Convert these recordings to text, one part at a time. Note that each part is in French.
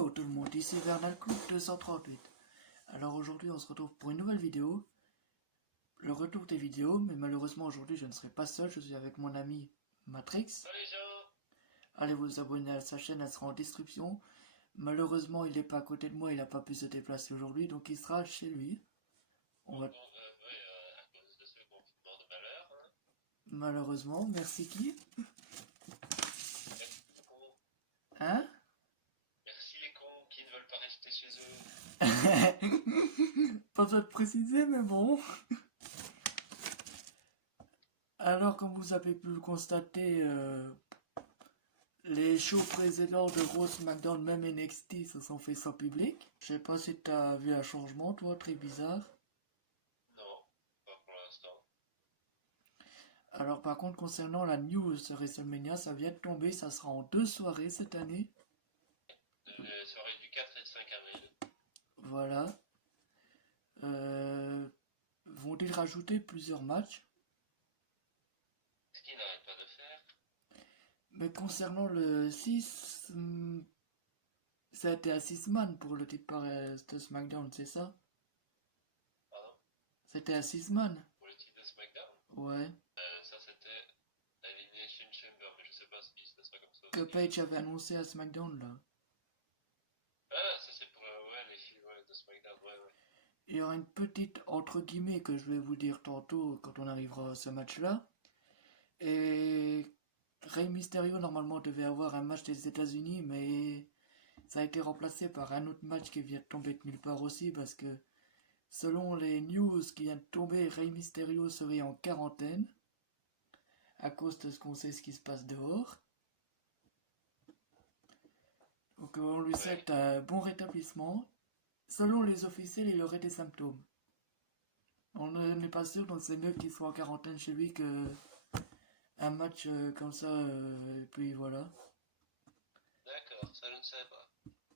Yo tout le monde, ici Vernal Club 238. Alors aujourd'hui on se retrouve pour une nouvelle vidéo. Le retour des vidéos, mais malheureusement aujourd'hui je ne serai pas seul, je suis avec mon ami Matrix. Salut Jean. Allez vous abonner à sa chaîne, elle sera en description. Malheureusement il n'est pas à côté de moi, il n'a pas pu se déplacer aujourd'hui, donc il sera chez lui. On va... Oui, à cause de ce confinement de malheur, hein. Malheureusement, merci qui? Merci les cons. Hein? Merci les cons qui ne veulent pas rester chez eux. Pas besoin de préciser, mais bon. Alors, comme vous avez pu le constater, les shows précédents de Raw, SmackDown, même NXT, se sont faits sans public. Je sais pas si t'as vu un changement, toi, très bizarre. Non, pas pour l'instant. Alors, par contre, concernant la news de WrestleMania, ça vient de tomber, ça sera en 2 soirées cette année. Les soirées du 4 et 5 avril. Voilà. Vont-ils rajouter plusieurs matchs? Ce qu'ils n'arrêtent pas de faire. Mais concernant le 6, ça a été à 6-man pour le titre de SmackDown, c'est ça? Pardon? C'était à 6-man. Pour le titre de SmackDown. Ouais. Ça c'était Elimination Chamber, mais je sais pas si ça sera comme ça Que aussi. Paige avait annoncé à SmackDown, là. Ah, ça c'est pour les filles de SmackDown, ouais. Il y aura une petite entre guillemets que je vais vous dire tantôt quand on arrivera à ce match-là. Et Rey Mysterio normalement devait avoir un match des États-Unis, mais ça a été remplacé par un autre match qui vient de tomber de nulle part aussi parce que selon les news qui viennent de tomber, Rey Mysterio serait en quarantaine à cause de ce qu'on sait ce qui se passe dehors. Donc on lui souhaite un bon rétablissement. Selon les officiels, il aurait des symptômes. On n'est pas sûr, donc c'est mieux qu'il soit en quarantaine chez lui que un match comme ça, et puis voilà. D'accord, ça je ne sais pas.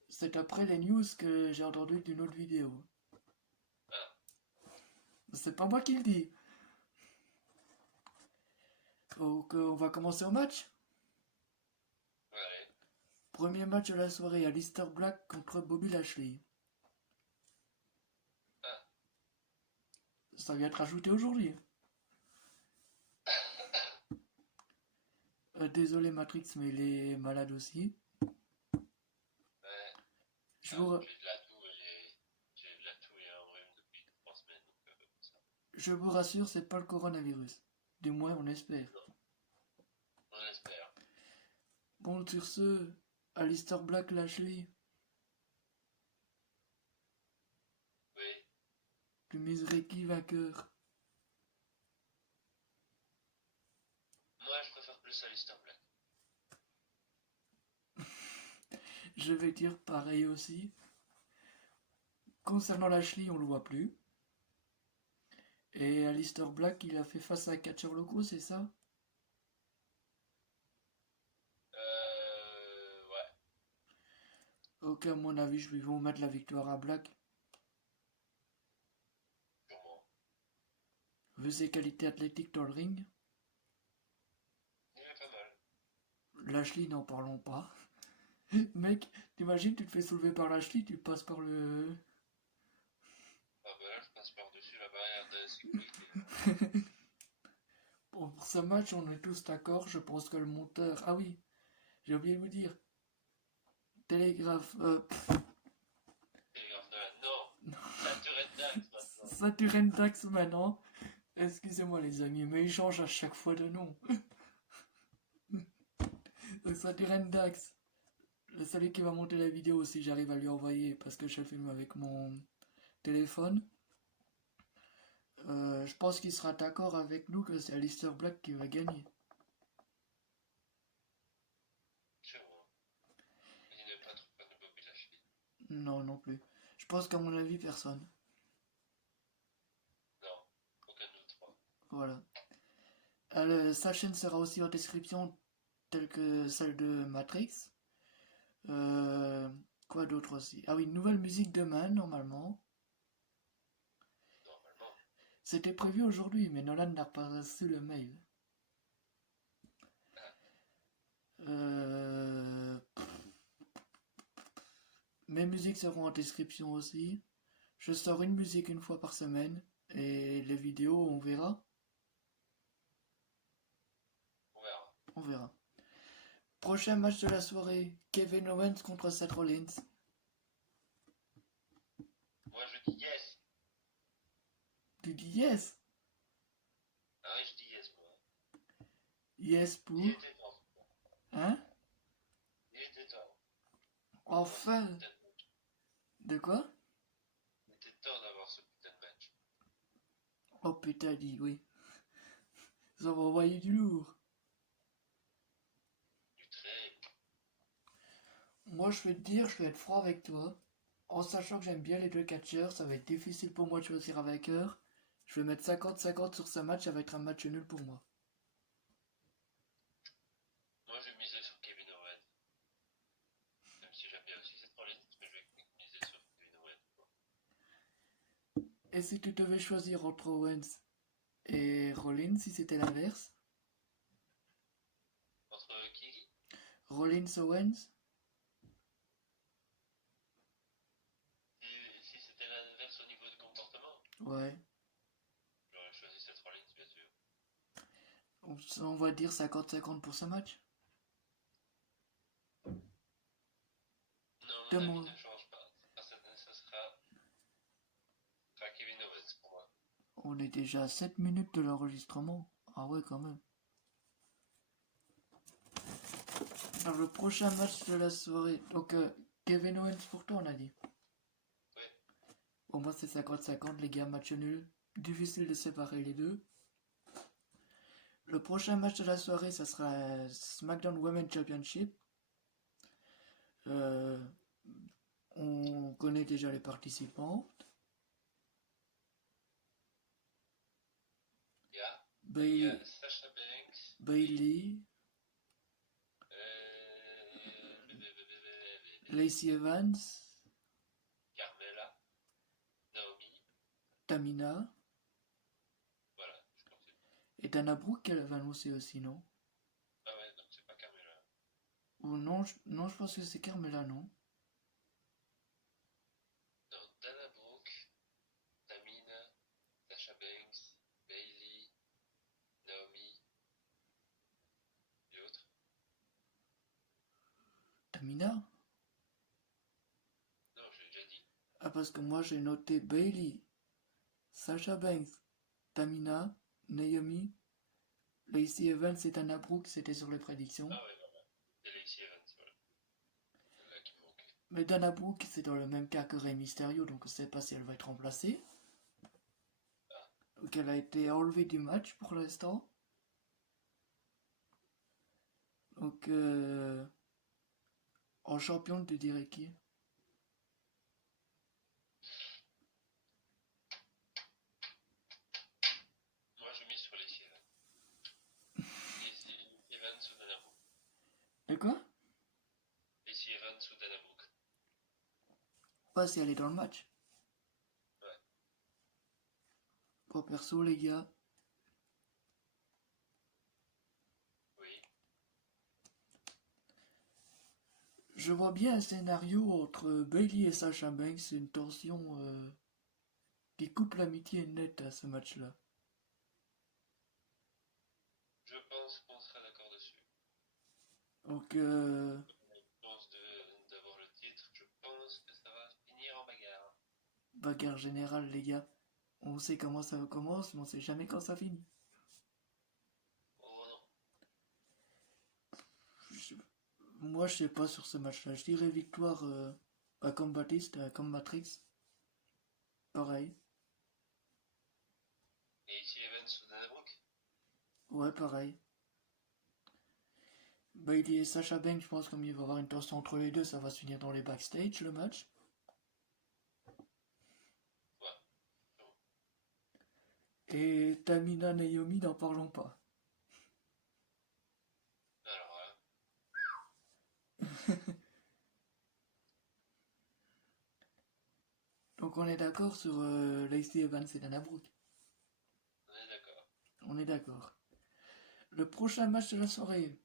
C'est après les news que j'ai entendu d'une autre vidéo. Ah. C'est pas moi qui le dis. Donc on va commencer au match. Ouais. Premier match de la soirée, Aleister Black contre Bobby Lashley. Ah. Ça vient être rajouté aujourd'hui. Désolé Matrix, mais il est malade aussi. Ouais. Je vous, J'ai de la toux et un rhume depuis 3 semaines, donc ça. je vous rassure, c'est pas le coronavirus. Du moins, on espère. On espère. Bon, sur ce, Aleister Black Lashley, Oui. tu miserais qui vainqueur? Moi, je préfère plus Aleister Black. Je vais dire pareil aussi. Concernant Lashley, on le voit plus. Et Aleister Black, il a fait face à un catcheur loco, c'est ça? Ouais. Ok, à mon avis, je vais vous mettre la victoire à Black. Sûrement. Vu ses qualités athlétiques dans le ring. Il est pas mal. Lashley, n'en parlons pas. Mec, t'imagines, tu te fais soulever par Lashley, tu passes par le... Ah bah là, je passe par-dessus la barrière de sécurité. Bon, pour ce match, on est tous d'accord. Je pense que le monteur... Ah oui, j'ai oublié de vous dire. Télégraphe... Télégraphe de la... Non. Saturé Dax maintenant. Saturn Dax maintenant. Excusez-moi les amis, mais il change à chaque fois de nom. Saturn Dax. Le celui qui va monter la vidéo si j'arrive à lui envoyer parce que je filme avec mon téléphone. Je pense qu'il sera d'accord avec nous que c'est Aleister Black qui va gagner. Sûrement. Il n'est pas trop fan de Bobby Lashley. Non, non plus. Je pense qu'à mon avis, personne. Non. Aucun autre. Voilà. Sa chaîne sera aussi en description, telle que celle de Matrix. Quoi d'autre aussi? Ah oui, une nouvelle musique demain, normalement. Normalement. C'était prévu aujourd'hui, mais Nolan n'a pas reçu le mail. Mes musiques seront en description aussi. Je sors une musique une fois par semaine. Et les vidéos, on verra. On verra. On verra. Prochain match de la soirée, Kevin Owens contre Seth Rollins. Moi, je dis yes. Tu dis yes? Ah oui, je dis yes, moi. Yes pour... Il était temps. Hein? Il était temps. Enfin. De quoi? Il était temps d'avoir ce putain de match. Oh putain, dit oui. Ça va envoyer du lourd. Du très. Moi, je vais te dire, je vais être froid avec toi. En sachant que j'aime bien les deux catcheurs, ça va être difficile pour moi de choisir un vainqueur. Je vais mettre 50-50 sur ce match, ça va être un match nul pour moi. Moi, je vais miser sur Kevin Owens. Même si j'aime bien aussi cette Rollins, mais je vais miser sur Kevin Owens. Et si tu devais choisir entre Owens et Rollins, si c'était l'inverse? Entre qui? Rollins-Owens? Si c'était l'inverse au niveau du comportement, Ouais. j'aurais choisi cette Rollins, bien sûr. On va dire 50-50 pour ce match. Non, De mon mon- avis ne change pas. Ça sera Kevin Owens pour moi. On est déjà à 7 minutes de l'enregistrement. Ah ouais, quand même. Alors, le prochain match de la soirée. Donc, Kevin Owens pour toi, on a dit. Oui. Pour moi, c'est 50-50, les gars, match nul. Difficile de séparer les deux. Le prochain match de la soirée, ça sera SmackDown Women's Championship. On connaît déjà les participants. Il y a Bailey, Sasha Banks, Bailey, Lacey Evans, Carmella, Naomi. Tamina Voilà, je crois que c'est. et Dana Brooke qu'elle avait annoncé aussi, non? Ah ouais, donc c'est pas Carmella. Ou non, non, je pense que c'est Carmela, non? Non, Dana Brooke, Tamina, Sasha Banks, Bailey, Naomi. Et l'autre? Tamina? Non, j'ai déjà dit. Ah, parce que moi j'ai noté Bailey, Sasha Banks, Tamina, Naomi, Lacey Evans et Dana Brooke, c'était sur les prédictions. Ah ouais, voilà. C'est Lacey Evans, voilà. C'est là qui me manque. Mais Dana Brooke, c'est dans le même cas que Rey Mysterio, donc on ne sait pas si elle va être remplacée. Donc elle a été enlevée du match pour l'instant. Donc, en championne, tu dirais qui? Moi, je mise sur Lacey Evans. Lacey Evans ou Dana Brooke. De quoi? Lacey Evans ou Dana Brooke. Pas si elle est dans le match. Ouais. Bon, perso, les gars, Oui. je vois bien un scénario entre Bailey et Sasha Banks, une tension qui coupe l'amitié nette à ce match-là. Je pense qu'on sera d'accord dessus. Donc, Chance d'avoir le titre, je pense que ça va finir en bagarre. bagarre générale, les gars. On sait comment ça commence, mais on sait jamais quand ça finit. Oh non. Moi, je sais pas sur ce match-là. Je dirais victoire comme Baptiste, comme Matrix. Pareil. Lacey Evans ou Dana Brooke. Ouais, pareil. Bailey et Sasha Banks, je pense comme il va y avoir une tension entre les deux, ça va se finir dans les backstage, le match. Ouais. Et Tamina Naomi, n'en parlons pas. Alors là, Donc on est d'accord sur Lacey Evans et Dana Brooke. on est d'accord. On est d'accord. Le prochain match de la soirée.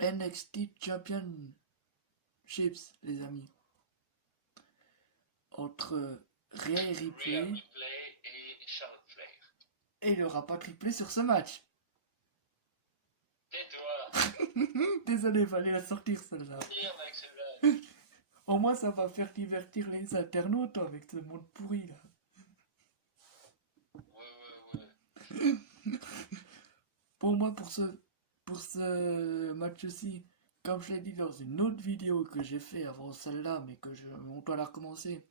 NXT Championships, les amis. entre Rhea Rhea Ripley Ripley et Charlotte Flair. et il n'y aura pas de replay sur ce match. Tais-toi. Désolé, fallait la sortir celle-là. Merde avec celle-là. Au moins ça va faire divertir les internautes avec ce monde pourri là. Ouais. Pour moi, pour ce match-ci, comme je l'ai dit dans une autre vidéo que j'ai fait avant celle-là, mais on doit la recommencer,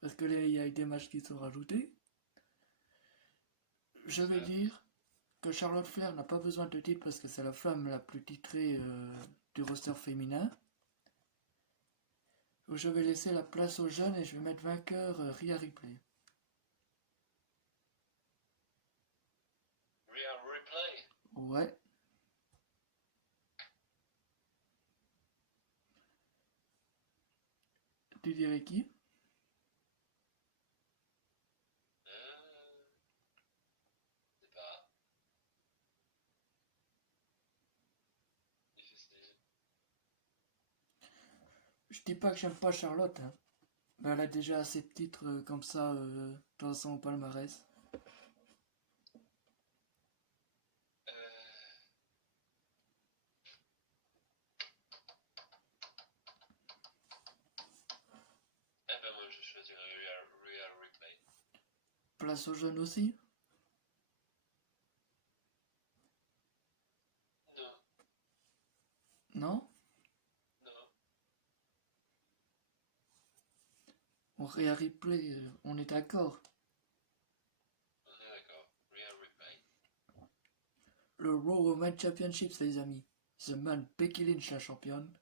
parce que là, il y a des matchs qui sont rajoutés, je vais dire que Charlotte Flair n'a pas besoin de titre parce que c'est la femme la plus titrée du roster féminin. Je vais laisser la place aux jeunes et je vais mettre vainqueur Rhea Ripley. Rhea Ripley. Ouais. Tu dirais qui? Je sais pas. Difficile. Je dis pas que j'aime pas Charlotte, hein. Mais elle a déjà assez de titres comme ça dans son palmarès. Eh ben moi je choisirais Rhea Ripley. Place aux jeunes aussi? Non. Non? Non. On Rhea Ripley, on est d'accord. On est d'accord. Rhea Ripley. Le Raw Women's Championship, les amis. The Man Becky Lynch, la championne.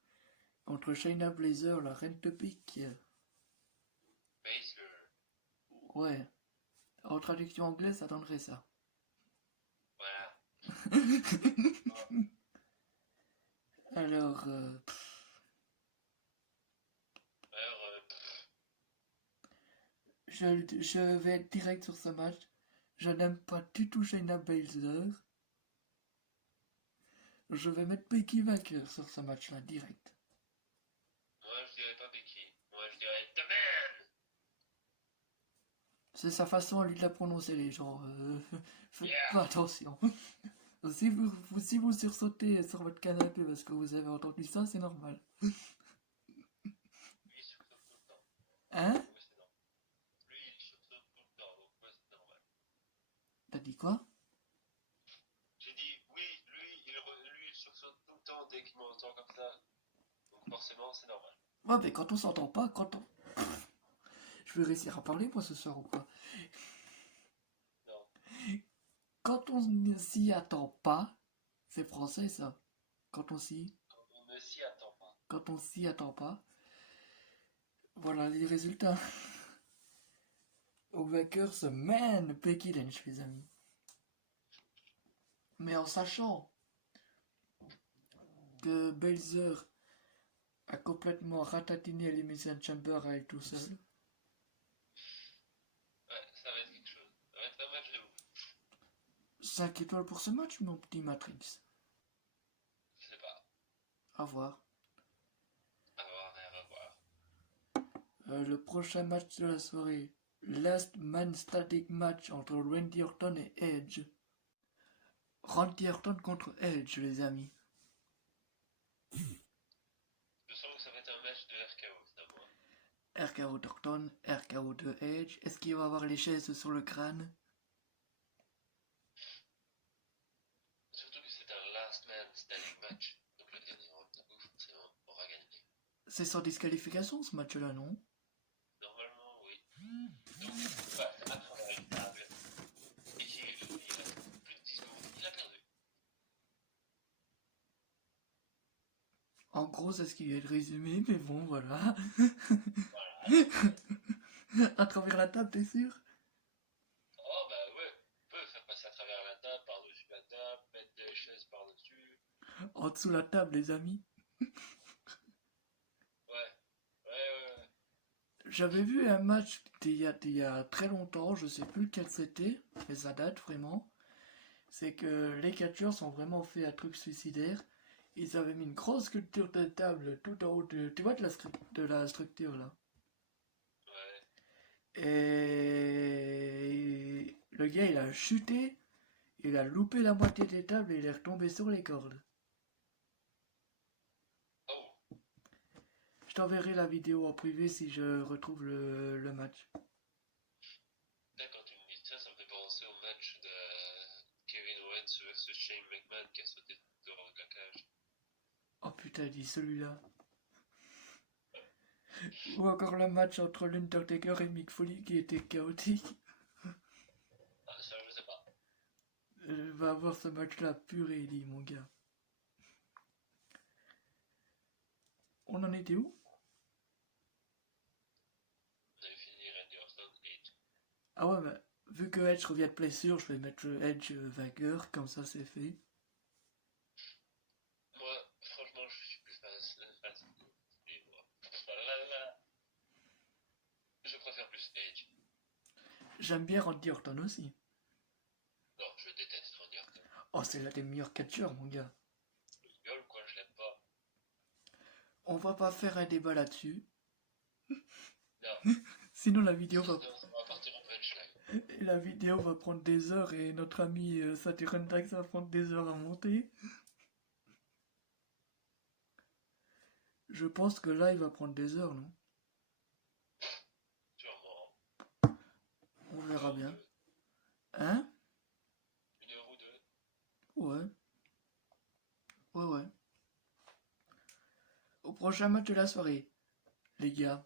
Contre Shayna Baszler, la reine de pique. Baszler. Ouais. En traduction anglaise, ça donnerait ça. Voilà. Alors, je vais être direct sur ce match. Je n'aime pas du tout Shayna Baszler. Je vais mettre Becky vainqueur sur ce match-là, direct. Moi je dirais pas Becky. Moi je dirais The Man. C'est sa façon à lui de la prononcer, les gens. Faites Yeah. pas attention. Si vous sursautez sur votre canapé parce que vous avez entendu ça, c'est normal. Lui il sursaute tout le temps. Hein? Ouais, c'est normal. Lui il sursaute tout le temps, donc ouais, c'est normal. T'as dit quoi? J'ai dit oui, lui il sursaute tout le temps dès qu'il m'entend comme ça. Donc forcément c'est normal. Ouais, mais quand on s'entend pas, quand on... Je vais réussir à parler, moi, ce soir, ou pas? Non. Quand on ne s'y attend pas, c'est français, ça. Quand on s'y... Quand on ne s'y attend pas. Quand on s'y attend pas, voilà les résultats. Au vainqueur, ce Man Becky Lynch, les amis. Mais en sachant que Baszler a complètement ratatiné Elimination Chamber à elle tout seul. Ouais, ça va être quelque chose. Ça va être un match de ouf. 5 étoiles pour ce match, mon petit Matrix. Je sais pas. À voir. À voir et à revoir. Le prochain match de la soirée. Last Man Static Match entre Randy Orton et Edge. Randy Orton contre Edge, les amis. Je sens que ça va être un match de RKO, c'est à moi. RKO d'Orton, RKO de Edge. Est-ce qu'il va avoir les chaises sur le crâne? Surtout que c'est un last man standing match. Donc le gagnant, forcément, aura gagné. C'est sans disqualification ce match-là, non? Normalement, oui. Donc, ouais, à travers une table. Et il a plus de 10 secondes, il a perdu. En gros, c'est ce qui vient de résumé, mais bon, voilà. Voilà. À travers la table, t'es sûr? Oh bah ouais, on peut faire passer à travers la table, par-dessus la table, mettre des chaises par-dessus. En dessous la table, les amis. Ouais. J'avais vu un match il y a très longtemps, je sais plus lequel c'était, mais ça date vraiment. C'est que les catcheurs ont vraiment fait un truc suicidaire. Ils avaient mis une grosse sculpture de table tout en haut de, tu vois, de la structure là. Ouais. Et le gars, il a chuté, il a loupé la moitié des tables et il est retombé sur les cordes. Oh, Je t'enverrai la vidéo en privé si je retrouve le match. là, quand tu me dis ça me fait penser au match de Kevin Owens versus Shane McMahon qui a sauté dehors de la cage. Oh putain, dit celui-là. Ou encore le match entre l'Undertaker et Mick Foley qui était chaotique. Ah, ça, je sais pas. Va avoir ce match-là, purée, dit mon gars. On en était où? On avait fini Randy Orton et tout. Ah ouais, mais vu que Edge revient de blessure, je vais mettre Edge vainqueur, comme ça c'est fait. Moi, franchement, je suis plus fan. Et moi, là, là, je préfère plus Edge. J'aime bien Randy Orton aussi. Non, je déteste Randy Orton. Oh, c'est l'un des meilleurs catcheurs, mon gars. Je gueule, quoi, je l'aime pas. On va pas faire un débat là-dessus. Non, Sinon la vidéo va... sinon, ça va partir en punchline. La vidéo va prendre des heures et notre ami Saturn Dax va prendre des heures à monter. Je pense que là, il va prendre des heures, non? Sûrement. On Une verra heure ou bien. deux. Hein? Une heure ou deux. Ouais. Ouais, ouais. Au prochain match de la soirée, les gars,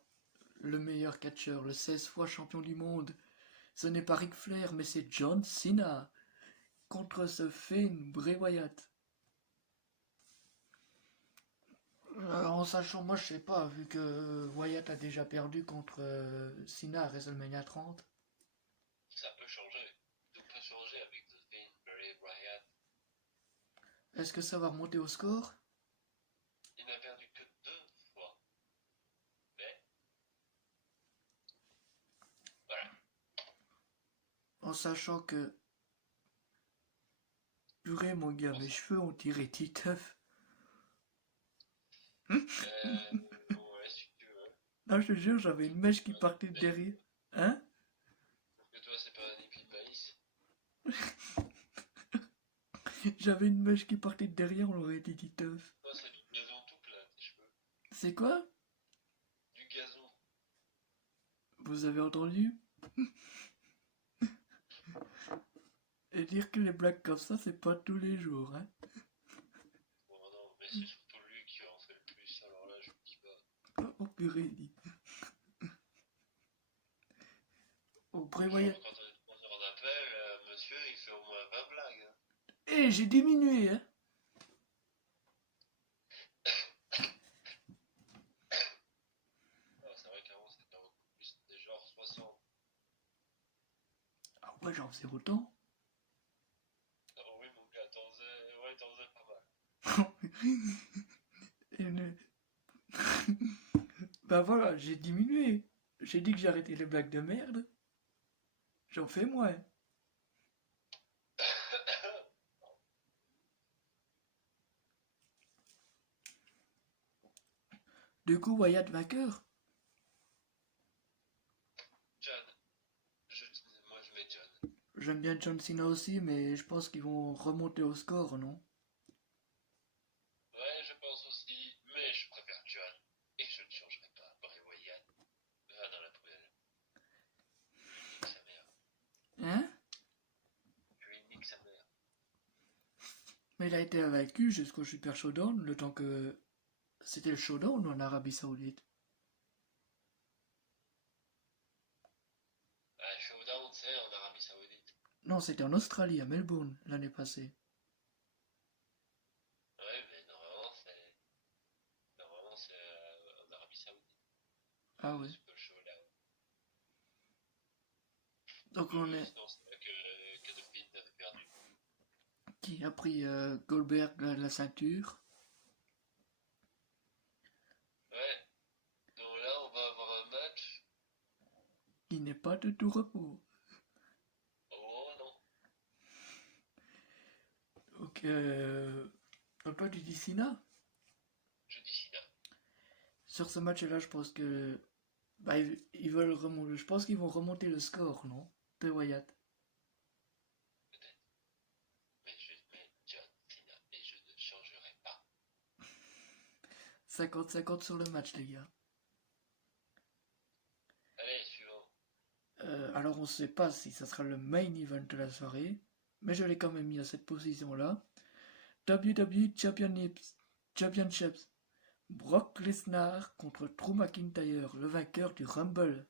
le meilleur catcheur, le 16 fois champion du monde, ce n'est pas Ric Flair, mais c'est John Cena contre ce Finn Bray Wyatt. En sachant, moi je sais pas, vu que Wyatt a déjà perdu contre Cena à WrestleMania 30. Ça peut changer. Tout peut changer avec The Finn, Bray Wyatt. Est-ce que ça va remonter au score? Il n'a perdu que 2 fois. Mais, voilà. En sachant que... Purée mon gars, Bon, mes ça. cheveux ont tiré Titeuf. Ouais, si tu veux. Non, je te jure, j'avais une mèche qui Pas un partait de hippie de maïs. derrière. Hein? Sauf que toi, c'est pas un hippie de maïs. J'avais une mèche qui partait de derrière, on aurait dit Titeuf. Toi, c'est du gazon tout plein, tes cheveux. C'est quoi? Du gazon. Vous avez entendu? Et dire que les blagues comme ça, c'est pas tous les jours, hein? Bon, non, mais c'est surtout lui qui en fait le plus. Alors là, je vous dis pas. Oh purée, dit. Oh, Bray Genre, Wyatt. quand on est 3 heures d'appel, monsieur, il fait au moins 20 blagues. Hein. Eh, j'ai diminué, hein? Alors, c'est vrai qu'avant, c'était beaucoup plus. C'était genre 60. Ah ouais, j'en faisais autant. Oh oui, mon gars, t'en faisais pas mal. Et bah voilà, j'ai diminué. J'ai dit que j'arrêtais les blagues de merde. J'en fais moins. Du coup, Wyatt vainqueur. John. Moi, je mets John. J'aime bien John Cena aussi, mais je pense qu'ils vont remonter au score, non? Ouais, je pense aussi, mais je préfère John. Et je ne changerai pas. Bray Wyatt va dans la poubelle. Je lui nique sa mère. Hein? Je lui nique sa mère. Mais il a été vaincu jusqu'au Super Showdown, le temps que... C'était le Showdown en Arabie Saoudite? Showdown, c'est en Arabie Saoudite. Non, c'était en Australie, à Melbourne, l'année passée. Ouais, mais normalement, c'est en Arabie Saoudite. Ah oui. C'est pas le showdown. Donc on est... Sinon, c'est là que The Finn avait perdu. Qui a pris Goldberg la ceinture? Ouais. Donc là, on va avoir un match. Qui n'est pas de tout repos. Oh non. Donc, toi tu dis Cena? Je dis Cena. Sur ce match-là, je pense que Bah, ils veulent remonter. Je pense qu'ils vont remonter le score, non? De Wyatt. Peut-être. Mais je mets John Cena et je ne changerai pas. 50-50 sur le match, les gars. Allez, suivant. Alors, on ne sait pas si ça sera le main event de la soirée, mais je l'ai quand même mis à cette position-là. WWE Championships. Brock Lesnar contre Drew McIntyre, le vainqueur du Rumble.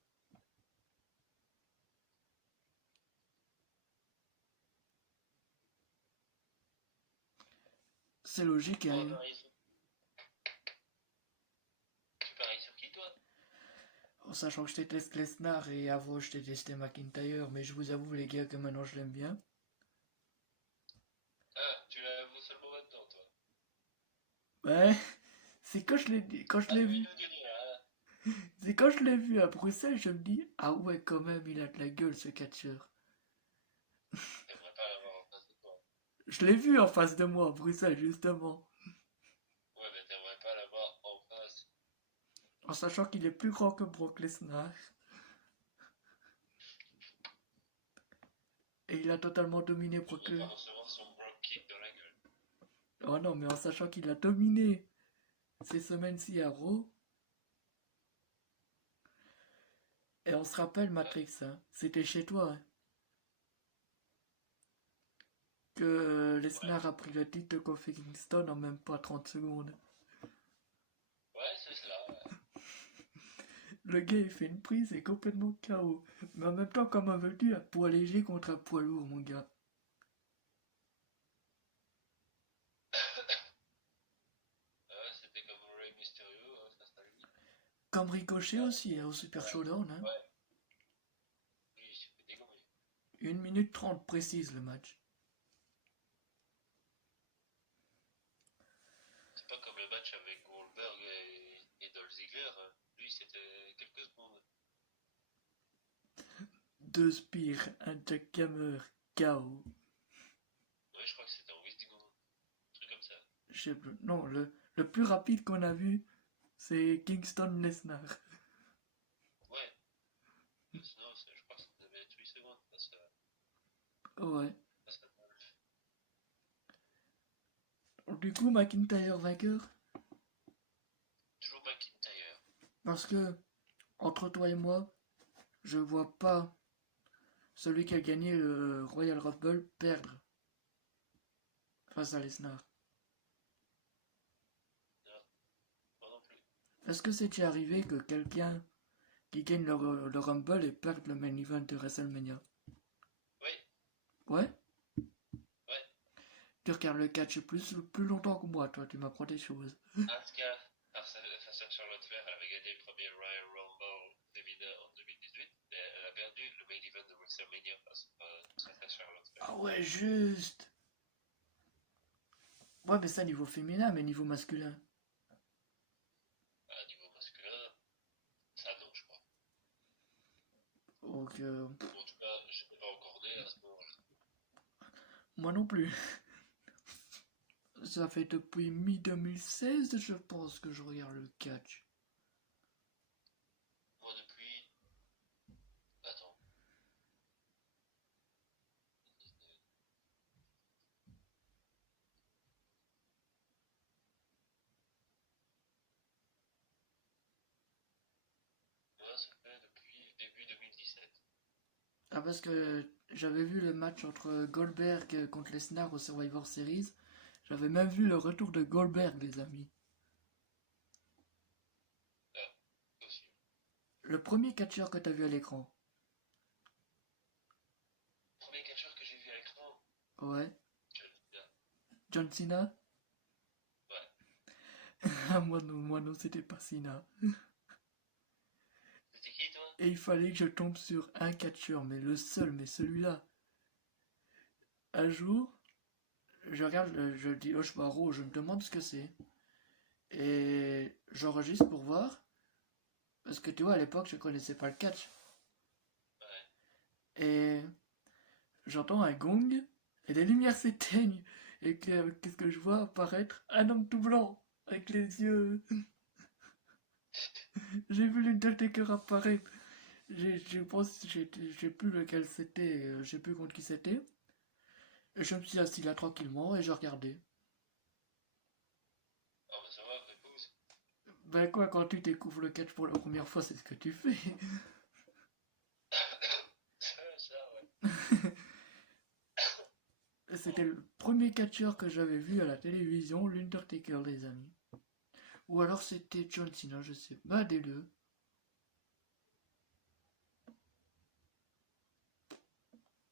C'est logique, On va hein. parier sur... Tu paries sur qui, toi? En sachant que je déteste Lesnar et avant je détestais McIntyre, mais je vous avoue les gars que maintenant je l'aime bien. Ah, tu l'avoues seulement maintenant, toi. Ouais, c'est quand je l'ai dit, quand je Ah, l'ai tu vu, viens de dire, ah, c'est quand je l'ai vu à Bruxelles, je me dis ah ouais quand même il a de la gueule ce catcheur. t'aimerais pas l'avoir en face de toi. Je l'ai vu en face de moi à Bruxelles justement, Ouais, mais t'aimerais pas l'avoir en face. en sachant qu'il est plus grand que Brock Lesnar et il a totalement dominé Tu Brock. voudrais pas recevoir son broke kick dans la gueule. Oh non mais en sachant qu'il a dominé ces semaines-ci à Raw. Et on se rappelle Ah, Matrix, hein, c'était chez toi hein, que ouais, Lesnar a pris le titre de Kofi Kingston en même pas 30 secondes. ouais, c'est cela. Ouais. Le gars il fait une prise et complètement KO. Mais en même temps, comme veux-tu, un poids léger contre un poids lourd, mon gars. Ouais, c'était comme Rey Mysterio, hein, face à lui. Comme Ricochet Ah, aussi, hein, au Super ouais, Showdown. Hein. ouais, lui, il s'est fait dégommer. 1 minute 30 précise le match. C'est pas comme le match avec Goldberg et Dolph Ziggler, hein. Lui, c'était quelques secondes. 2 spears, un jackhammer, KO. Ouais, je crois que c'était en 8 secondes. Un truc comme ça. Je sais plus. Non, le plus rapide qu'on a vu, c'est Kingston Lesnar. Ouais, sinon, je crois que ça devait être 8 secondes Ouais. face à Dolph. Du coup, McIntyre vainqueur. Toujours McIntyre. Parce que, entre toi et moi, je vois pas celui qui a gagné le Royal Rumble perdre face à Lesnar. Non, moi non plus. Est-ce que c'est déjà arrivé que quelqu'un qui gagne le Rumble et perde le main event de WrestleMania? Oui, Ouais. ouais. Tu regardes le catch plus longtemps que moi, toi, tu m'apprends des choses. Asuka, face à Charlotte Flair, elle avait gagné le premier Royal Rumble féminin en 2018, mais elle a perdu le main event de WrestleMania face à Charlotte Flair. Ah ouais, juste. Ouais, mais ça niveau féminin, mais niveau masculin. À niveau masculin, ça non, je crois. Donc, Ou en tout cas, je n'étais pas encore né à ce moment-là. moi non plus. Ça fait depuis mi-2016, je pense, que je regarde le catch. Moi depuis. Attends. Moi, ça fait depuis début 2017. Ah, parce que j'avais vu le match entre Goldberg contre Lesnar au Survivor Series. J'avais même vu le retour de Goldberg, les amis. Ah, aussi. Le premier catcheur que t'as vu à l'écran. Premier catcheur que j'ai vu à l'écran, Ouais. John Cena. John Cena. Ouais. Ah, moi non, c'était pas Cena. C'était qui, toi? Et il fallait que je tombe sur un catcheur, mais le seul, mais celui-là. Un jour, je regarde, je dis, oh, je vois Raw, je me demande ce que c'est. Et j'enregistre pour voir. Parce que tu vois, à l'époque, je connaissais pas le catch. Ouais. Et j'entends un gong, et les lumières s'éteignent. Et qu'est-ce que je vois apparaître? Un homme tout blanc, avec les yeux. J'ai vu l'Undertaker apparaître. Je pense, j'ai plus lequel c'était, j'ai plus contre qui c'était. Et je me suis assis là tranquillement et je regardais. Ah, bah ça va, épouse. Ben quoi, quand tu découvres le catch pour la première fois, c'est ce que tu fais. Ça, ouais. C'était le premier catcheur que j'avais vu à la télévision, l'Undertaker, les amis. Ou alors c'était John Cena, je sais pas, des deux.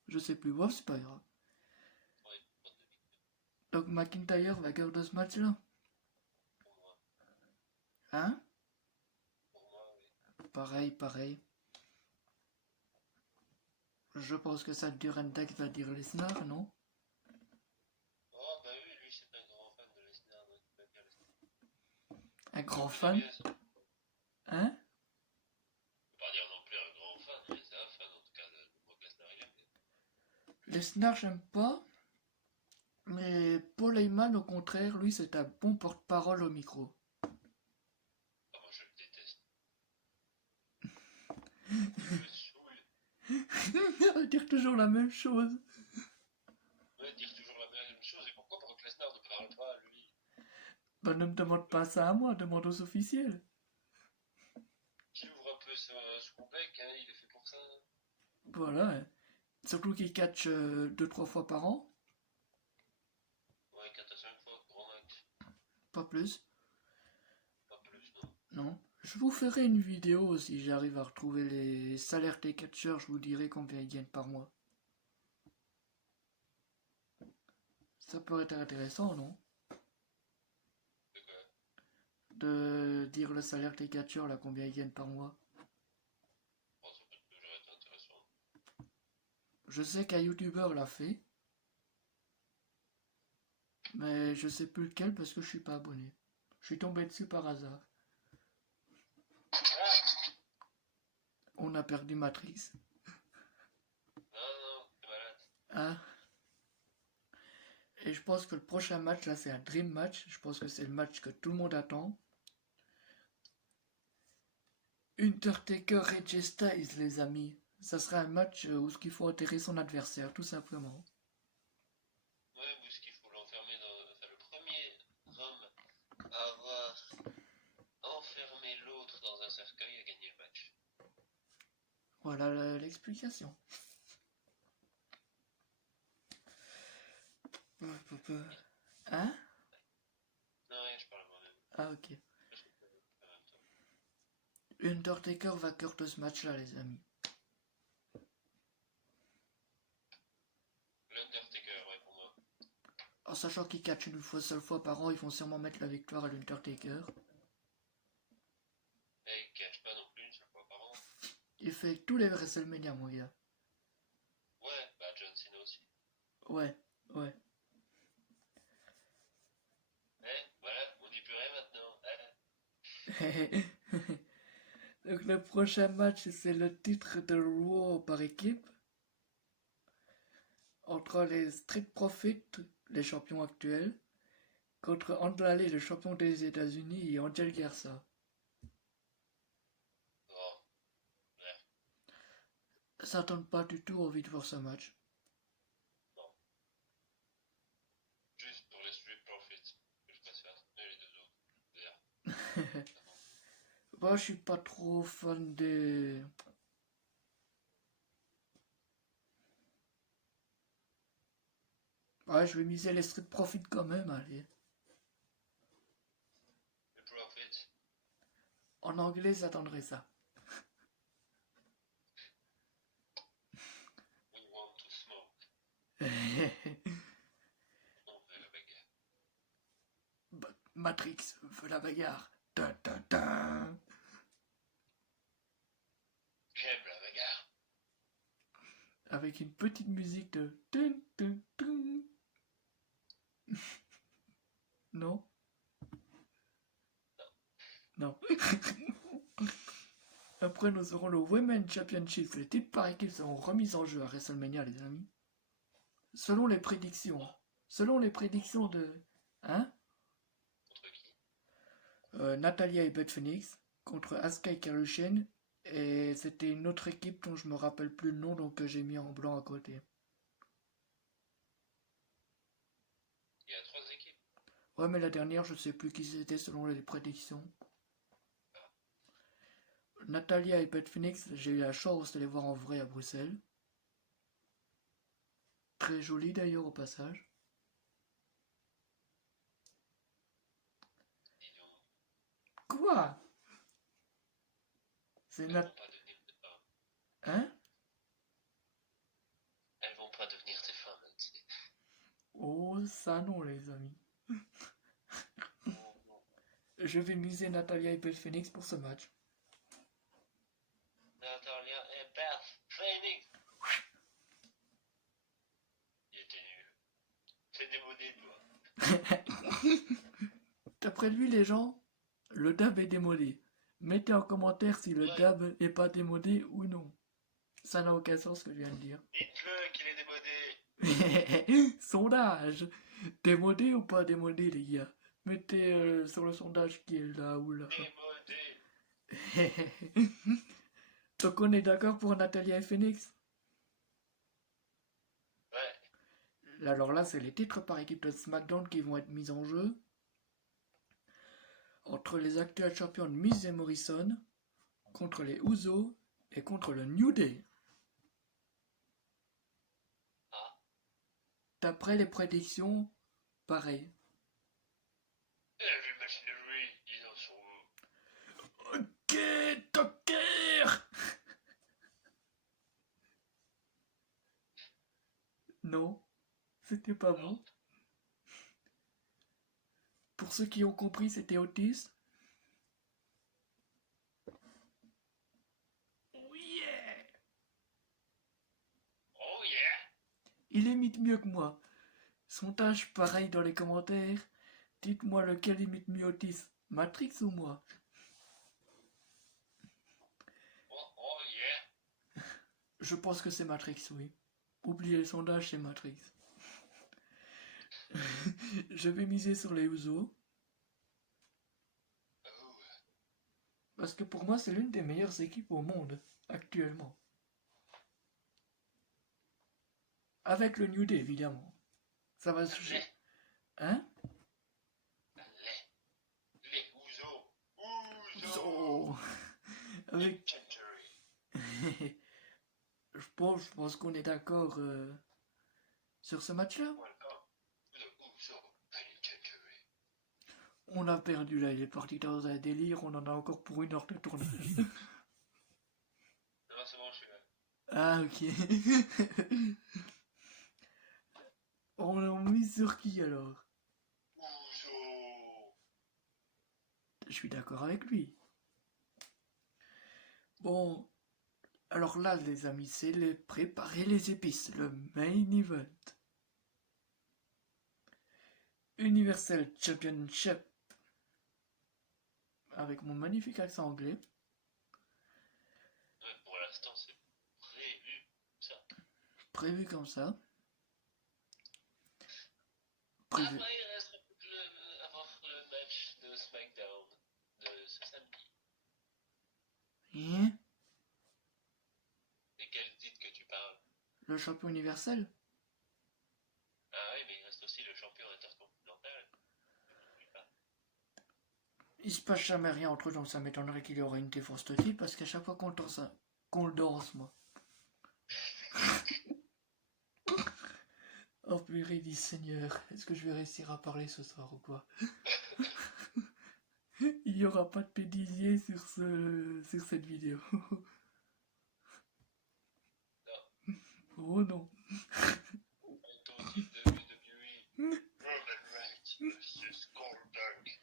Je sais plus, bon, c'est pas grave. Ouais, pas de vie Donc McIntyre va garder ce match-là. pour moi. Hein? Pour moi, oui. Pareil, pareil. Je pense que ça Durantax va dire Lesnar, non? Oh, bah oui, lui, c'est un grand fan de Lesnar, donc il va bien Lesnar. Un Je grand le connais fan? bien, ça. Je Hein? peux pas dire non plus un grand fan, mais c'est un fan, en tout cas, de Brock Lesnar, il aime bien. Lesnar, j'aime pas. Mais Paul Heyman, au contraire, lui, c'est un bon porte-parole au micro. Ah, moi, je le déteste. Il me saoule. Dire toujours la même chose. Ouais, dire toujours la même chose. Et pourquoi Brock Lesnar ne parle pas, lui? Bah, ne me demande pas ça à moi, demande aux officiels. Qui ouvre un peu son bec, hein, il est fait pour ça. Voilà. Hein. Surtout qu'il catch 2-3 fois par an, Ouais, 4 à 5 fois, grand max. pas plus. Pas plus, non. Non. Je vous ferai une vidéo si j'arrive à retrouver les salaires des catcheurs, je vous dirai combien ils gagnent par mois. Ça pourrait être intéressant, non? De quoi? De dire le salaire des catcheurs, là, combien ils gagnent par mois. Oh, ça peut toujours être intéressant. Je sais qu'un youtubeur l'a fait, mais je sais plus lequel parce que je suis pas abonné. Je suis tombé dessus par hasard. On a perdu Matrix. Non, non, t'es malade. Ah. Et je pense que le prochain match, là, c'est un dream match. Je pense que c'est le match que tout le monde attend. Undertaker et Jay Styles, les amis. Ça sera un match où il faut enterrer son adversaire, tout simplement. Ouais, ou est-ce qu'il faut l'enfermer dans. Enfin, le premier homme à avoir enfermé l'autre dans un cercueil a gagné le match. Voilà l'explication. Hein? Non, rien, je parle à moi-même. Ah, ok. Je sais pas en même temps. Undertaker vainqueur de ce match-là, les amis. L'Undertaker, ouais, pour moi. En sachant qu'ils catchent seule fois par an, ils vont sûrement mettre la victoire à l'Undertaker. Et il catch pas non plus une seule fois par an. Il fait tous les WrestleMania, mon gars. Ouais, bah John Cena aussi. Ouais, ouais. Voilà, on dit plus rien maintenant. Donc le prochain match, c'est le titre de Raw par équipe. Entre les Street Profits, les champions actuels, contre Andale, le champion des États-Unis, et Angel Garza. Oh, ouais, Ça donne pas du tout envie de voir ce match. non. Juste pour les Street Profits, que je préfère. Mais les deux autres, d'ailleurs. Moi, je suis pas trop fan des... Ouais, je vais miser les Street Profits quand même, allez. Les Profits, En anglais, j'attendrai ça. we want to smoke. On veut la bagarre. Matrix veut la bagarre. Dun, dun, dun. J'aime la bagarre. Avec une petite musique de... Dun, dun, dun. Non? Non. Après, nous aurons le Women's Championship. Les titres par équipe seront remis en jeu à WrestleMania, les amis. Selon les prédictions. Selon les prédictions de... Hein? Contre qui? Natalia et Beth Phoenix. contre Asuka et Kalushin. Et c'était une autre équipe dont je me rappelle plus le nom, donc j'ai mis en blanc à côté. Il y a 3 équipes. Ouais, mais la dernière, je sais plus qui c'était selon les prédictions. Natalia et Beth Phoenix, j'ai eu la chance de les voir en vrai à Bruxelles. Très joli d'ailleurs au passage. Dis donc, Quoi? C'est elles Nat... vont pas devenir tes femmes. Hein? Elles vont pas devenir tes femmes, tu sais. Oh, ça non les amis. Oh, non. Je vais miser Natalia et Beth Phoenix pour ce match. Natalia et Beth Phoenix. Il était nul. C'est démodé, toi. D'après lui les gens, le dab est démodé. Mettez en commentaire si le Ouais. dab est pas démodé ou non. Ça n'a aucun sens ce que je viens de dire. Dites-le qu'il est démodé. Sondage. Démodé ou pas démodé les gars? Mettez sur le sondage qui est là ou là. Démodé. Donc on est d'accord pour Natalia et Phoenix? Ouais. Alors là c'est les titres par équipe de SmackDown qui vont être mis en jeu. Entre les actuels champions de Miz et Morrison, contre les Usos et contre le New Day. Ah. D'après les prédictions, pareil. La vue machinerie, ils en sont où? Ok, Tucker. Non, c'était pas bon. Non. Pour ceux qui ont compris, c'était Otis. Oh yeah! Oh yeah. Il imite mieux que moi. Sondage pareil dans les commentaires. Dites-moi lequel imite mieux Otis, Matrix ou moi? Oh yeah. Je pense que c'est Matrix, oui. Oubliez le sondage, c'est Matrix. Je vais miser sur les Usos. Oh. Parce que pour moi, c'est l'une des meilleures équipes au monde, actuellement. Avec le New Day, évidemment. Ça va se... Les. Hein? Les Usos. Usos. Oh. Avec... Century. je pense qu'on est d'accord sur ce match-là. Welcome to the Uso Penitentiary. On a perdu là, il est parti dans un délire, on en a encore pour 1 heure de tournage. Non, c'est bon, je suis là. Ah, ok. On l'a mis sur qui alors? Uso. Je suis d'accord avec lui. Bon, alors là, les amis, c'est les préparer les épices, le main event. Universal Championship. Avec mon magnifique accent anglais. Ouais, pour l'instant, c'est prévu, ça. Prévu comme ça. Prévu. Après, il reste avoir le match de SmackDown de ce samedi. Et Et quel titre que tu parles? le champion universel. Ah oui, mais il reste aussi le champion intercontinental. N'oublie pas. Il se passe jamais rien entre eux, donc ça m'étonnerait qu'il y aurait une défense de type, parce qu'à chaque fois qu'on le danse, moi. Oh purée, dit Seigneur, est-ce que je vais réussir à parler ce soir ou quoi? Il n'y aura pas de pédisier sur cette vidéo. Oh non. Ton titre de WWE. Roman Reigns versus Goldberg.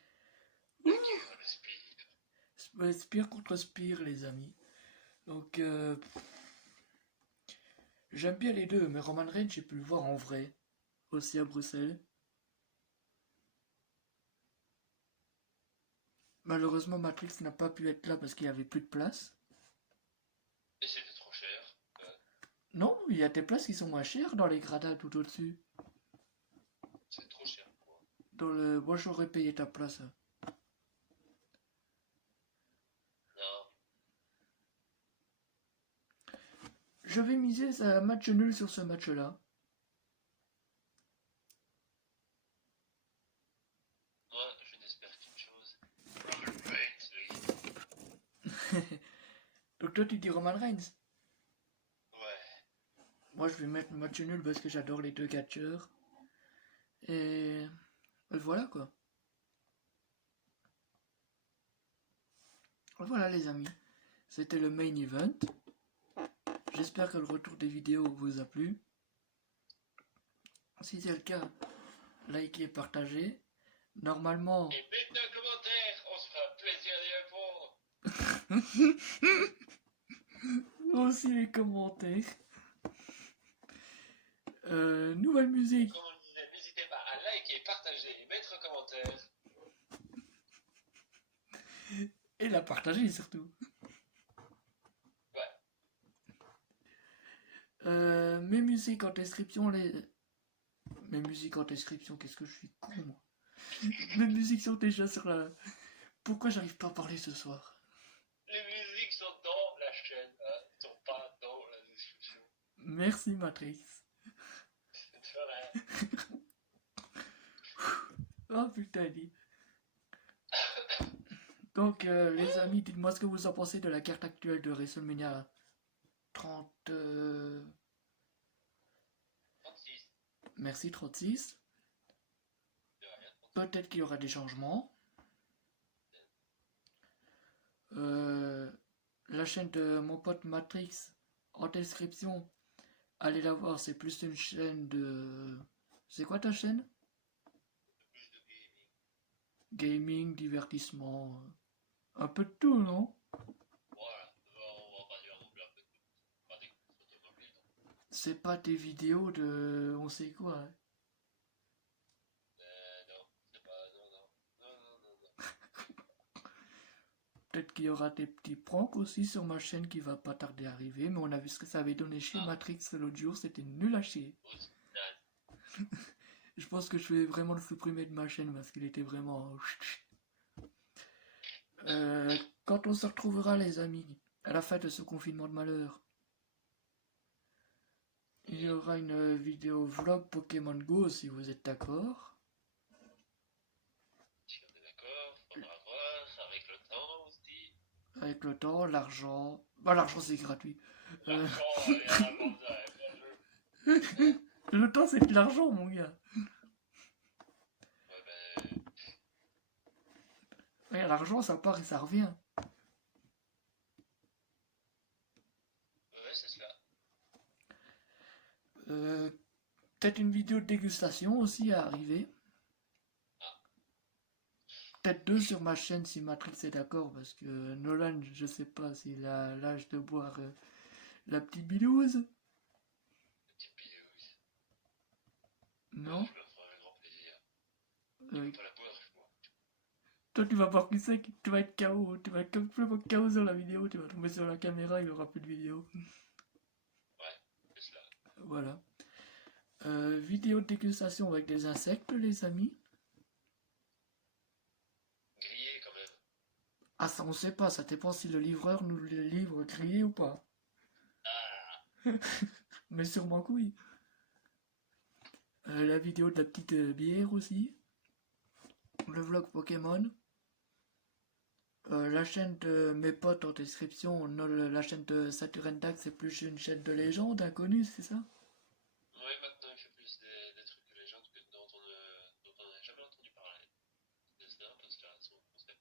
La guerre de Speed. Spear contre Spear, les amis. Donc, j'aime bien les deux, mais Roman Reigns, j'ai pu le voir en vrai. Aussi à Bruxelles. Malheureusement, Matrix n'a pas pu être là parce qu'il n'y avait plus de place. Et c'était trop cher. Non, il y a des places qui sont moins chères dans les gradins tout au-dessus. C'est trop cher pour moi. Dans le... Moi, j'aurais payé ta place. je vais miser un match nul sur ce match-là. Moi, je n'espère qu'une chose. Roman Reigns, oui. Donc toi, tu dis Roman Reigns. Ouais. Moi, je vais mettre match nul parce que j'adore les deux catcheurs. Et voilà quoi. Voilà les amis. C'était le main event. J'espère que le retour des vidéos vous a plu. Si c'est le cas, likez et partagez. Normalement... Et mettez un commentaire, on se fera plaisir d'y répondre. Aussi les commentaires. Nouvelle musique. Comme on le disait, n'hésitez pas à liker, partager et mettre un commentaire. Et la partager surtout. Ouais. Mes musiques en description, mes musiques en description, qu'est-ce que je suis con moi. Mes musiques sont déjà sur la... Pourquoi j'arrive pas à parler ce soir? Les musiques sont dans la chaîne, hein, ils sont pas dans la description. Merci Matrix. C'est vrai. Oh putain dit. Donc les amis, dites-moi ce que vous en pensez de la carte actuelle de WrestleMania 30... 36. Merci 36. De rien. Peut-être qu'il y aura des changements. La chaîne de mon pote Matrix en description, allez la voir, c'est plus une chaîne de... C'est quoi ta chaîne? Plus de gaming. Gaming, divertissement, un peu de tout, non? Voilà, on va pas dire non plus un peu de tout. Pas des courses automobiles. C'est pas des vidéos de... on sait quoi, hein. Non, c'est pas... Non. Peut-être qu'il y aura des petits pranks aussi sur ma chaîne qui va pas tarder à arriver, mais on a vu ce que ça avait donné chez Matrix l'autre jour, c'était nul à chier. Je pense que je vais vraiment le supprimer de ma chaîne parce qu'il était vraiment... quand on se retrouvera les amis, à la fin de ce confinement de malheur, il y aura une vidéo vlog Pokémon Go si vous êtes d'accord. Si on est d'accord, faudra voir avec le temps aussi. Avec le temps, l'argent... Bah l'argent c'est gratuit. L'argent, il y a l'argent, ça va être Le temps c'est de l'argent mon gars. Ouais, ben... Ouais, l'argent ça part et ça revient. Ouais, c'est cela. Peut-être une vidéo de dégustation aussi à arriver. Peut-être 2 sur ma chaîne si Matrix est d'accord, parce que Nolan, je sais pas s'il a l'âge de boire la petite bilouse. Petite bilouse. Non. Je le ferai avec grand plaisir. Tu peux pas la boire, je bois. Toi tu vas boire plus sec, tu vas être KO, tu vas être complètement KO sur la vidéo, tu vas tomber sur la caméra, il n'y aura plus de vidéo. Ouais, c'est cela. Voilà. Vidéo de dégustation avec des insectes les amis. Grillé quand même. Ah ça on sait pas, ça dépend si le livreur nous le livre grillé ou pas. Ah. Mais sûrement que oui. La vidéo de la petite bière aussi. Le vlog Pokémon. La chaîne de mes potes en description. Non, la chaîne de Saturn Dax c'est plus une chaîne de légende inconnue, c'est ça? Ouais, maintenant il fait plus des trucs de légende dont on n'a jamais entendu parler. C'est un peu cela, son concept.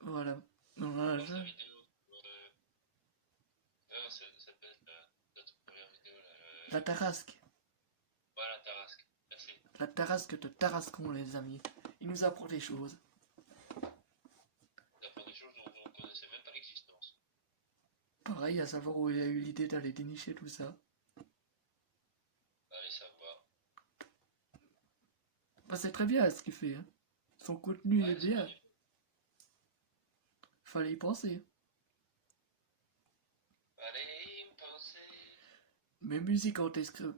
Voilà. Non, Dans sa vidéo, ça peut être notre première vidéo là. La Tarasque. Voilà, Tarasque. Merci. La Tarasque de Tarascon les amis. Il nous apprend des choses. Ça prend des choses dont on ne connaissait même pas l'existence. Pareil, à savoir où il a eu l'idée d'aller dénicher tout ça. Allez savoir. Bah, c'est très bien ce qu'il fait. Hein. Son contenu Ouais, est bien. Fallait y penser. Allez y penser. Mes musiques en description.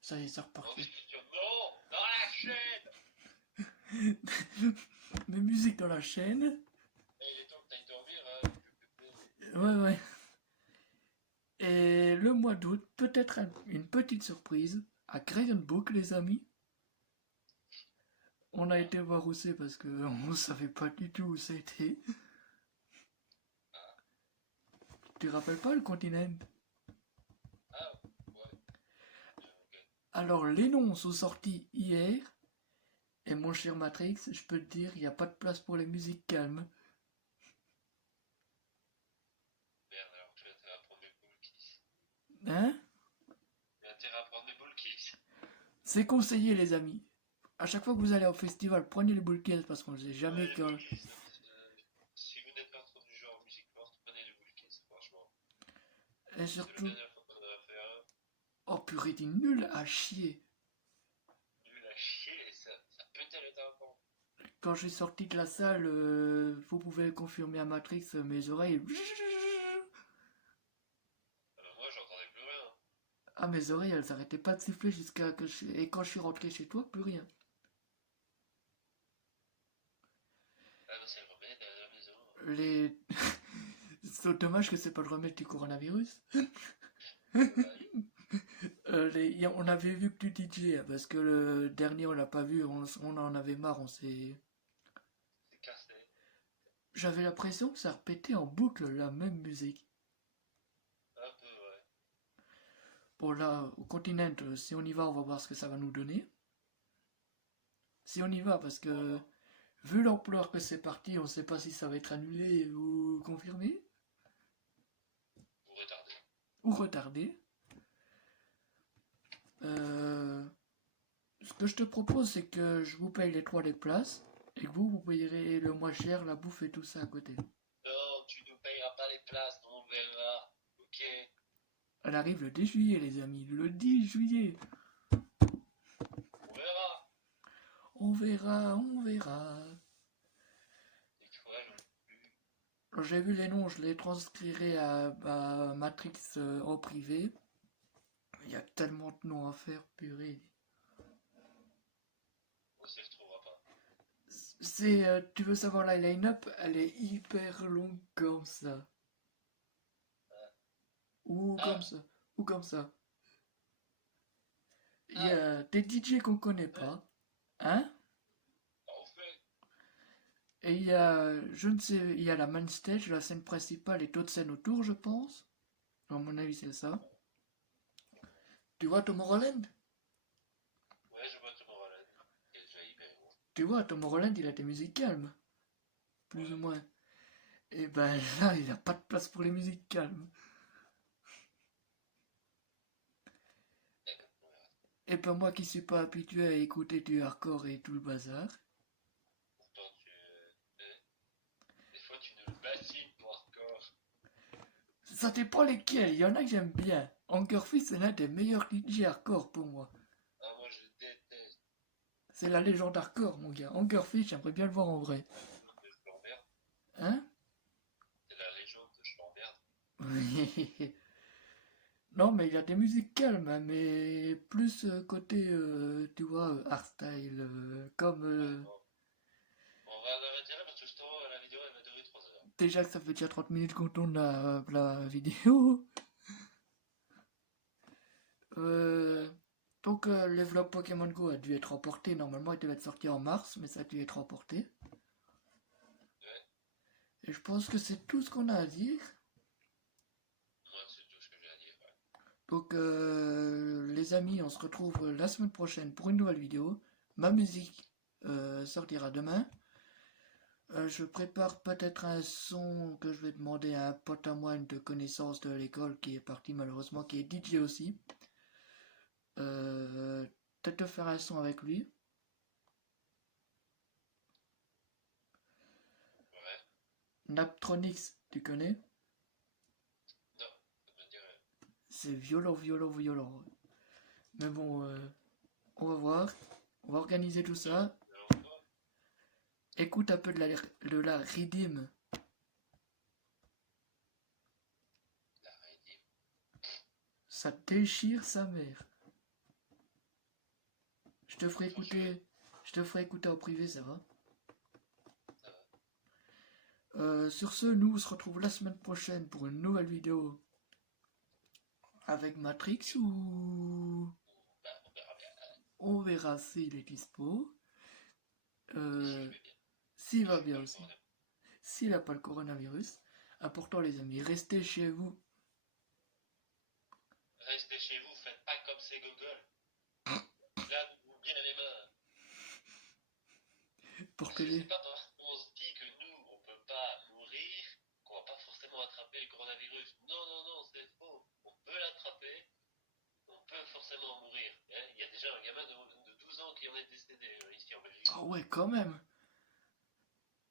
Ça y est, c'est En reparti. description. Non, dans la chaîne. Mes musiques dans la chaîne. Et il est temps que t'ailles dormir, hein. Ouais. Et le mois d'août, peut-être une petite surprise à Crayon Book, les amis. On a été voir où c'est parce qu'on ne savait pas du tout où c'était. Tu te rappelles pas le continent? Ah, ouais. Ok. Alors, les noms sont sortis hier. Et mon cher Matrix, je peux te dire, il n'y a pas de place pour les musiques calmes. Merde, alors je vais intérêt à prendre mes boules kiss. Hein? J'ai intérêt à prendre mes boules kiss. C'est conseillé, les amis. À chaque fois que vous allez au festival, prenez les boules caisses parce qu'on ne sait jamais Les que... boules kiss, si vous n'êtes pas trop du genre musique morte, prenez les boules kiss, franchement. Et C'est la surtout... dernière fois qu'on en a fait un. Oh purée, t'es nul à chier. Nul à chier, et ça pétait le tampon. Quand j'ai sorti de la salle, vous pouvez confirmer à Matrix, mes oreilles... Ah bah moi, j'entendais plus rien. Ah, mes oreilles, elles s'arrêtaient pas de siffler jusqu'à que je... Et quand je suis rentré chez toi, plus rien. Ah bah c'est le remède à la maison. Les... C'est dommage que c'est pas le remède du coronavirus. Ouais, On avait vu que du DJ, hein, parce que le dernier on l'a pas vu, on en avait marre, on s'est... c'est cassé. J'avais l'impression que ça répétait en boucle la même musique. Un peu, ouais. Bon là, au continent, si on y va, on va voir ce que ça va nous donner. Si on y va, parce que Voilà. vu l'ampleur que c'est parti, on sait pas si ça va être annulé ou confirmé, Vous retardez. ou retardé. Euh, Ce que je te propose, c'est que je vous paye les places, et que vous payerez le moins cher, la bouffe et tout ça à côté. Non, tu nous payeras pas les places, on verra. Ok. Elle arrive le 10 juillet, les amis, le 10 juillet. On verra. On verra, on verra. Et quoi, j'en peux plus. Quand j'ai vu les noms, je les transcrirai à Matrix en privé. Il y a tellement de noms à faire, purée. On s'y retrouvera pas. Tu veux savoir la line-up? Elle est hyper longue comme ça. Ou Ah, comme ça. Ou comme ça. Il y a des DJ qu'on connaît pas. Hein? on fait. Et il y a, je ne sais, il y a la main stage, la scène principale et d'autres scènes autour, je pense. À mon avis, c'est ça. Tu vois Tomorrowland? Ouais, je vois tout mon malade. Il est déjà hyper gros. Tu vois, Tomorrowland, il a des musiques calmes. Plus ou Ouais. moins. Et ben là, il n'y a pas de place pour les musiques calmes. D'accord, on verra. Et ben moi qui suis pas habitué à écouter du hardcore et tout le bazar. Pourtant, des fois, tu nous bassines pour hardcore. Ça dépend lesquels, il y en a que j'aime bien. Angerfish, c'est l'un des meilleurs DJ hardcore pour moi. Ah, moi, je déteste. C'est la légende hardcore, mon gars. Angerfish, j'aimerais bien le voir en vrai. Je l'emmerde. Hein? C'est la légende, je l'emmerde. Non, mais il y a des musiques calmes, hein, mais plus côté, tu vois, hardstyle, comme... Ouais, bon. On va arrêter là parce que justement, la vidéo, elle va durer 3 heures. déjà que ça fait déjà 30 minutes qu'on tourne la vidéo. Euh, donc, les vlogs Pokémon Go a dû être remporté. Normalement, il devait être sorti en mars, mais ça a dû être remporté. Ouais. Et je pense que c'est tout ce qu'on a à dire. Moi, c'est tout ce que j'ai à dire. Ouais. Donc, les amis, on se retrouve la semaine prochaine pour une nouvelle vidéo. Ma musique sortira demain. Je prépare peut-être un son que je vais demander à un pote à moi de connaissance de l'école qui est parti malheureusement, qui est DJ aussi. Peut-être de faire un son avec lui. Ouais. Naptronics, tu connais? Non, ça me dit rien. C'est violent, violent, violent. Mais bon, on va voir. On va organiser tout ça. Alors, quoi? Écoute un peu de la Redeem. La rédime. Ça déchire sa mère. Je te ferai écouter. Je te ferai écouter en privé, ça va? Ça va. Sur ce, nous on se retrouve la semaine prochaine pour une nouvelle vidéo Avec Matrix ou... Bah, on verra bien. On verra s'il est dispo. S'il veut bien. S'il va S'il bien veut aussi. bien. S'il n'a pas le coronavirus. Important les amis, restez chez vous. Restez chez vous, faites pas comme ces gogoles. Lavez-vous bien les mains. Pour Parce que que c'est les... pas parce qu'on se dit que nous, on peut pas mourir, qu'on va pas forcément attraper le coronavirus. Non, non, non, c'est faux. On peut l'attraper, on peut forcément mourir. Hein, il y a déjà un gamin de 12 ans qui en est décédé ici en Belgique. Ah ouais, quand même.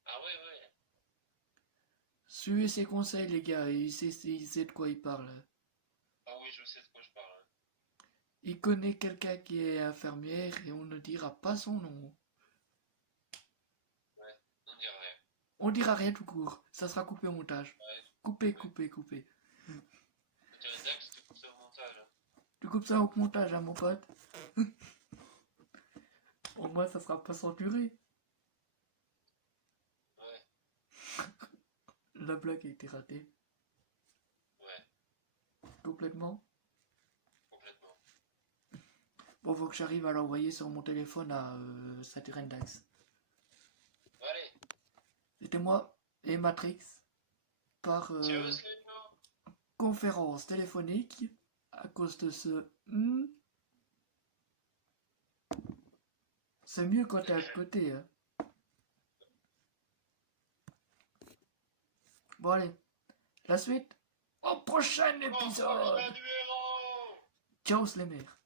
Ah ouais, ouais. Suivez ses conseils les gars, il sait de quoi il parle. Ah oui, je sais de quoi je parle. Hein. Il connaît quelqu'un qui est infirmière et on ne dira pas son nom. Ouais, on dirait rien. On dira rien tout court, ça sera coupé au montage. Ouais. Coupé, coupé, coupé. Tu as un Dax, tu coupes ça au montage. Hein. Tu coupes ça au montage, hein, mon pote. Au moins, ça sera pas censuré. Ouais, La blague a été ratée. ouais, Complètement. complètement. Bon, faut que j'arrive à l'envoyer sur mon téléphone à Saturn Dax. Allez, C'était moi et Matrix par ciao, Sléno. conférence téléphonique à cause de ce... C'est mieux quand t'es à côté. Hein. Bon, allez. La suite au prochain épisode. Prochain numéro. Ciao, les mères.